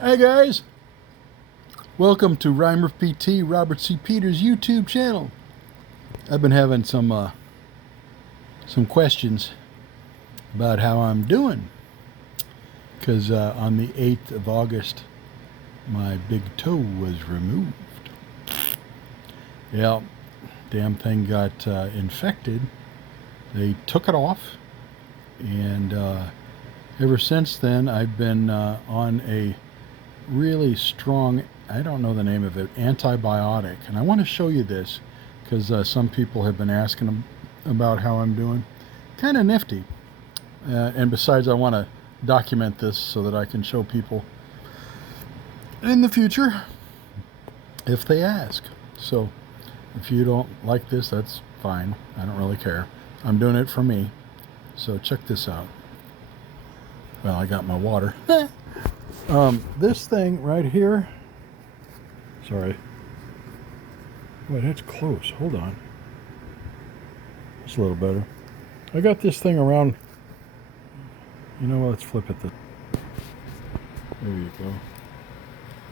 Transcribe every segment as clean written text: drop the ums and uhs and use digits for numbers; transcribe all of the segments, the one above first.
Hi guys, welcome to Rhymer PT Robert C. Peters YouTube channel. I've been having some questions about how I'm doing because on the 8th of August my big toe was removed. Yeah, damn thing got infected. They took it off, and ever since then I've been on a really strong, I don't know the name of it, antibiotic. And I want to show you this because some people have been asking about how I'm doing. Kind of nifty. And besides, I want to document this so that I can show people in the future if they ask. So if you don't like this, that's fine. I don't really care. I'm doing it for me. So check this out. Well, I got my water. This thing right here. Sorry. Wait, that's close. Hold on. It's a little better. I got this thing around. You know what? Let's flip it. There you go.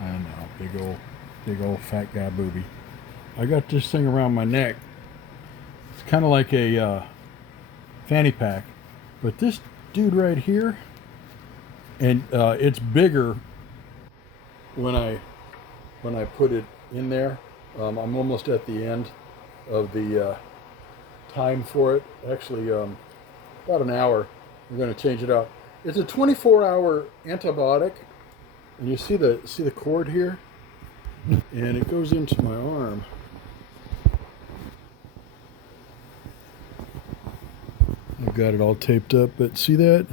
I know. Big old fat guy booby. I got this thing around my neck. It's kind of like a fanny pack. But this dude right here, and it's bigger when I put it in there. I'm almost at the end of the time for it. Actually, about an hour. I'm going to change it out. It's a 24-hour antibiotic, and you see the cord here, and it goes into my arm. I've got it all taped up, but see that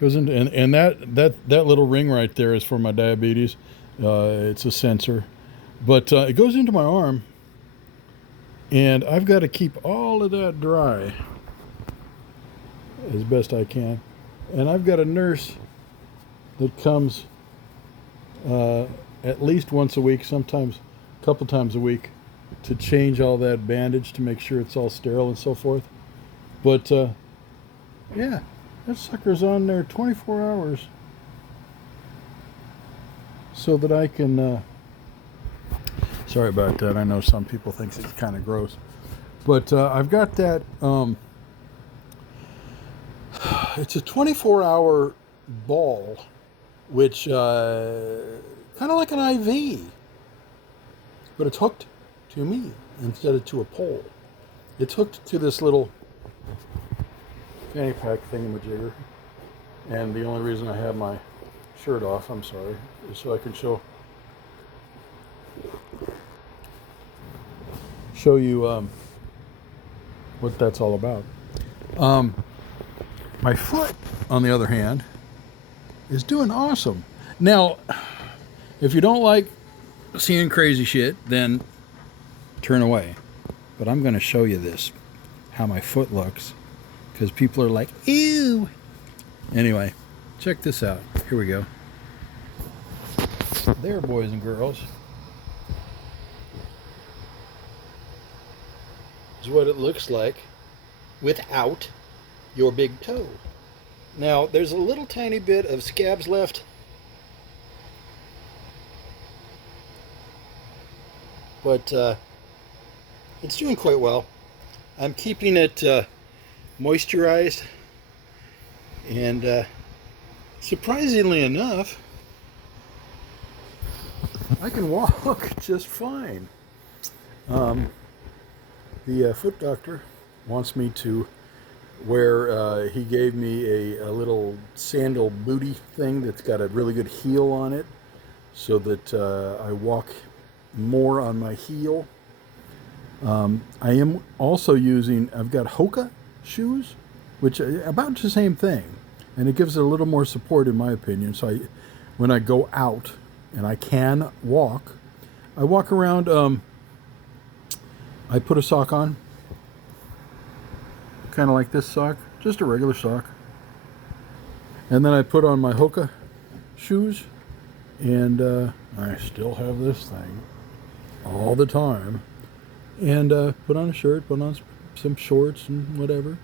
goes into and that little ring right there is for my diabetes. It's a sensor, but it goes into my arm, and I've got to keep all of that dry as best I can. And I've got a nurse that comes at least once a week, sometimes a couple times a week, to change all that bandage to make sure it's all sterile and so forth. But yeah, that sucker's on there 24 hours so that I can. Sorry about that. I know some people think it's kind of gross, but I've got that. It's a 24-hour ball, which kind of like an IV, but it's hooked to me instead of to a pole. It's hooked to this little fanny pack thingamajigger, and the only reason I have my shirt off, I'm sorry, is so I can show you what that's all about. My foot, on the other hand, is doing awesome. Now, if you don't like seeing crazy shit, then turn away. But I'm going to show you this, how my foot looks, because people are like, ew. Anyway, check this out. Here we go. There, boys and girls, is what it looks like without your big toe. Now, there's a little tiny bit of scabs left, but it's doing quite well. I'm keeping it moisturized, and surprisingly enough, I can walk just fine. The foot doctor wants me to wear, he gave me a little sandal booty thing that's got a really good heel on it so that I walk more on my heel. I am also using, I've got Hoka shoes, which are about the same thing, and it gives it a little more support in my opinion. So when I go out and I can walk, I walk around, I put a sock on, kind of like this sock, just a regular sock. And then I put on my Hoka shoes, and I still have this thing all the time. And put on a shirt, put on some shorts and whatever,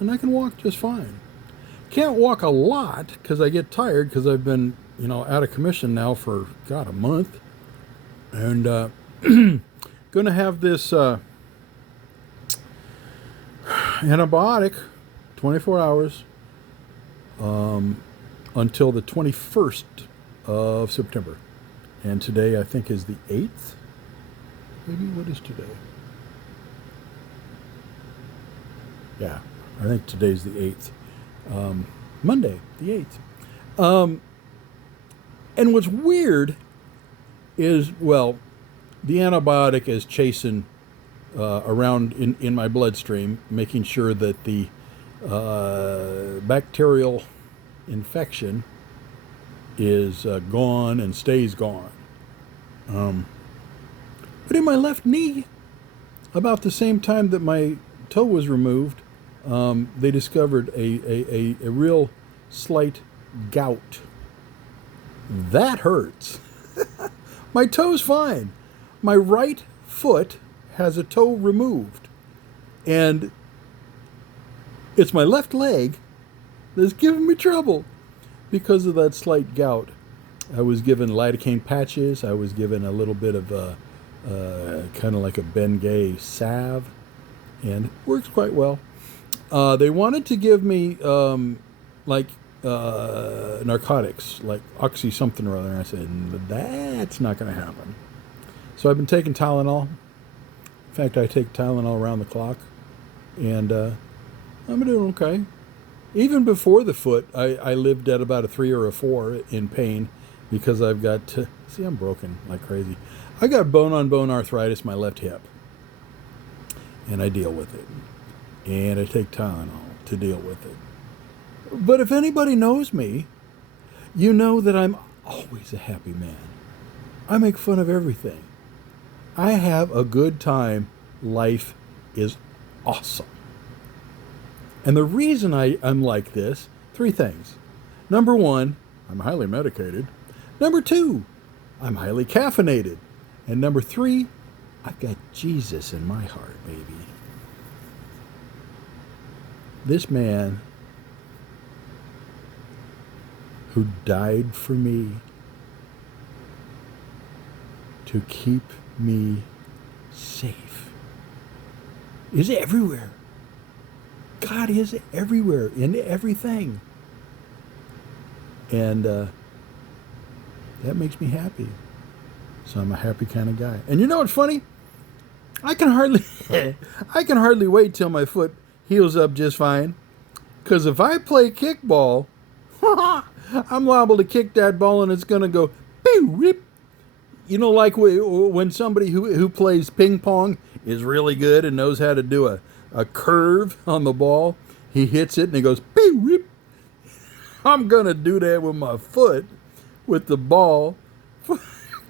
and I can walk just fine. Can't walk a lot because I get tired because I've been, out of commission now for, God, a month. And going to have this antibiotic 24 hours until the 21st of September. And today I think is the 8th. Maybe what is today? Yeah, I think today's the 8th. Monday, the 8th. And what's weird is, well, the antibiotic is chasing around in my bloodstream, making sure that the bacterial infection is gone and stays gone. But in my left knee, about the same time that my toe was removed, they discovered a real slight gout. That hurts. My toe's fine. My right foot has a toe removed. And it's my left leg that's giving me trouble because of that slight gout. I was given lidocaine patches. I was given a little bit of kind of like a Bengay salve, and it works quite well. They wanted to give me narcotics, like oxy something or other, and I said, that's not going to happen. So I've been taking Tylenol. In fact, I take Tylenol around the clock, and I'm doing okay. Even before the foot, I lived at about a 3 or a 4 in pain because I've got, I'm broken like crazy. I got bone-on-bone arthritis in my left hip, and I deal with it. And I take Tylenol to deal with it. But if anybody knows me, you know that I'm always a happy man. I make fun of everything. I have a good time. Life is awesome. And the reason I'm like this, 3 things. Number 1, I'm highly medicated. Number 2, I'm highly caffeinated. And number 3, I've got Jesus in my heart, baby. This man who died for me to keep me safe is everywhere. God is everywhere, in everything. And that makes me happy. So I'm a happy kind of guy. And you know what's funny? I can hardly wait till my foot heals up just fine. Because if I play kickball, I'm liable to kick that ball and it's going to go, pew, rip. You know, like when somebody who plays ping pong is really good and knows how to do a curve on the ball, he hits it and it goes, pew, rip. I'm going to do that with my foot, with the ball.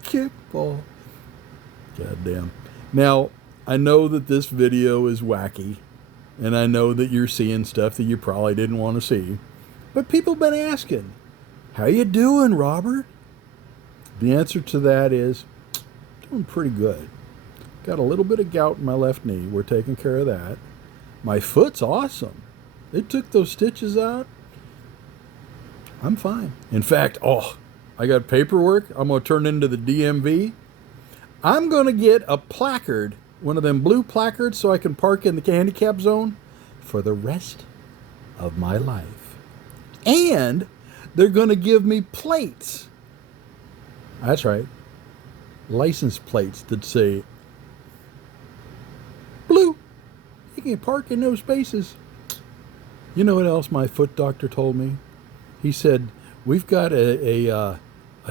Kickball. Goddamn. Now, I know that this video is wacky, and I know that you're seeing stuff that you probably didn't want to see, but people have been asking, how you doing, Robert? The answer to that is, doing pretty good. Got a little bit of gout in my left knee. We're taking care of that. My foot's awesome. They took those stitches out. I'm fine. In fact, I got paperwork. I'm going to turn into the DMV. I'm going to get a placard, one of them blue placards, so I can park in the handicap zone for the rest of my life. And they're going to give me plates. That's right. License plates that say blue. You can park in those spaces. You know what else my foot doctor told me? He said, we've got a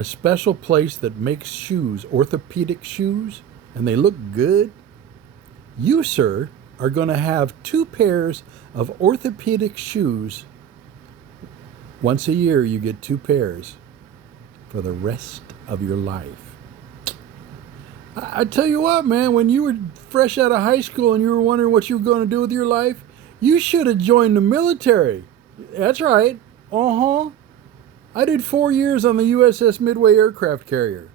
special place that makes shoes, orthopedic shoes, and they look good. You, sir, are going to have 2 pairs of orthopedic shoes. Once a year, you get 2 pairs for the rest of your life. I tell you what, man, when you were fresh out of high school and you were wondering what you were going to do with your life, you should have joined the military. That's right. I did 4 years on the USS Midway aircraft carrier.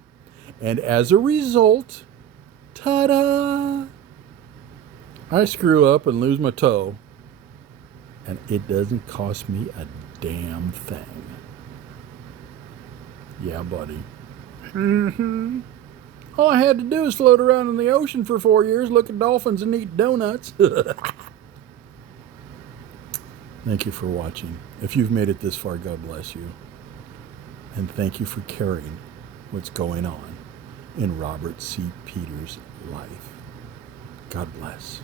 And as a result, ta-da! I screw up and lose my toe. And it doesn't cost me a damn thing. Yeah, buddy. All I had to do is float around in the ocean for 4 years, look at dolphins, and eat donuts. Thank you for watching. If you've made it this far, God bless you. And thank you for caring what's going on in Robert C. Peters' life. God bless.